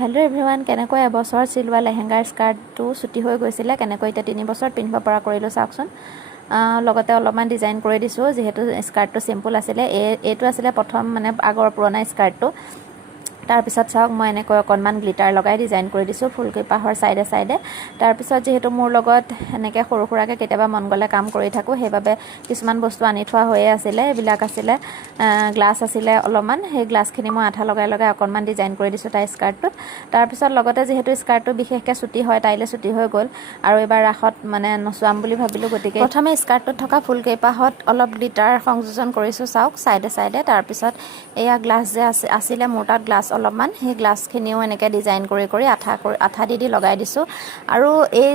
Hello' everyone, কেনেকৈ এবছৰ চিলোৱা লেহেংগাৰ স্কাৰ্টটো ছুটি হৈ গৈছিলে, কেনেকৈ এতিয়া 3 বছৰত পিন্ধিব পৰা কৰিলোঁ চাওকচোন। লগতে অলপমান ডিজাইন কৰি দিছোঁ, যিহেতু স্কাৰ্টটো চিম্পুল আছিলে। এইটো আছিলে প্ৰথম মানে আগৰ পুৰণা স্কাৰ্টটো। তাৰপিছত চাওক, মই এনেকৈ অকণমান গ্লিটাৰ লগাই ডিজাইন কৰি দিছোঁ ফুলকেইপাহৰ চাইডে চাইডে। তাৰপিছত যিহেতু মোৰ লগত এনেকৈ সৰু সুৰাকৈ কেতিয়াবা মন গ'লে কাম কৰি থাকোঁ, সেইবাবে কিছুমান বস্তু আনি থোৱা হৈয়ে আছিলে। এইবিলাক আছিলে গ্লাছ আছিলে অলপমান, সেই গ্লাছখিনি মই আঠা লগাই লগাই অকণমান ডিজাইন কৰি দিছোঁ তাইৰ স্কাৰ্টটোত। তাৰপিছত লগতে যিহেতু স্কাৰ্টটো বিশেষকৈ ছুটি হয়, তাইলৈ ছুটি হৈ গ'ল আৰু এইবাৰ ৰাসত মানে নচুৱাম বুলি ভাবিলোঁ। গতিকে প্ৰথমে স্কাৰ্টটোত থকা ফুলকেইপাহত অলপ গ্লিটাৰ সংযোজন কৰিছোঁ চাওক চাইডে চাইডে। তাৰপিছত এয়া গ্লাছ যে আছিলে মোৰ তাত গ্লাছ অলপমান, সেই গ্লাছখিনিও এনেকৈ ডিজাইন কৰি কৰি আঠা দি লগাই দিছোঁ। আৰু এই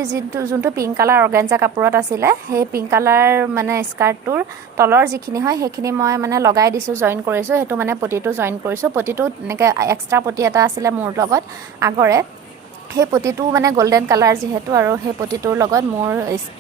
যোনটো পিংক কালাৰ অৰ্গেঞ্জা কাপোৰত আছিলে, সেই পিংক কালাৰ মানে স্কাৰ্টটোৰ তলৰ যিখিনি হয় সেইখিনি মই মানে লগাই দিছোঁ, জইন কৰিছোঁ। সেইটো মানে পটিটো জইন কৰিছোঁ। পটিটোত এনেকৈ এক্সট্ৰা পটি এটা আছিলে মোৰ লগত আগৰে, সেই পটিটো মানে গল্ডেন কালাৰ যিহেতু, আৰু সেই পটিটোৰ লগত মোৰ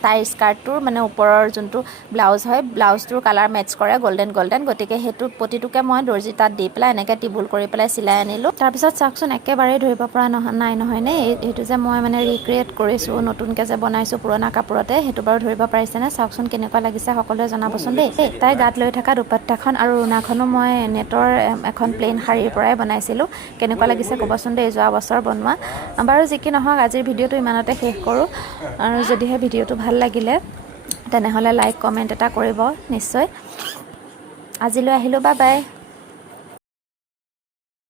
তাইৰ স্কাৰ্টটোৰ মানে ওপৰৰ যোনটো ব্লাউজ হয়, ব্লাউজটোৰ কালাৰ মেটচ কৰে গল্ডেন। গতিকে সেইটো পটিটোকে মই দৰ্জি তাত দি পেলাই এনেকৈ টিবুল কৰি পেলাই চিলাই আনিলোঁ। তাৰপিছত চাওকচোন, একেবাৰেই ধৰিব পৰা নাই নহয়নে? এইটো যে মই মানে ৰিক্ৰিয়েট কৰিছোঁ, নতুনকৈ যে বনাইছোঁ পুৰণা কাপোৰতে, সেইটো বাৰু ধৰিব পাৰিছেনে? চাওকচোন কেনেকুৱা লাগিছে, সকলোৱে জনাবচোন দেই। তাই গাত লৈ থকা দুপাট্টাখন আৰু ৰুণাখনো মই নেটৰ এখন প্লেইন শাড়ীৰ পৰাই বনাইছিলোঁ। কেনেকুৱা লাগিছে ক'বচোন দেই, যোৱা বছৰ বনোৱা। বাৰু যি কি নহওক, আজিৰ ভিডিঅ'টো ইমানতে শেষ কৰোঁ। আৰু যদিহে ভিডিঅ'টো ভাল লাগিলে তেনেহ'লে লাইক কমেণ্ট এটা কৰিব নিশ্চয়। আজিলৈ আহিলোঁ, বাই বাই।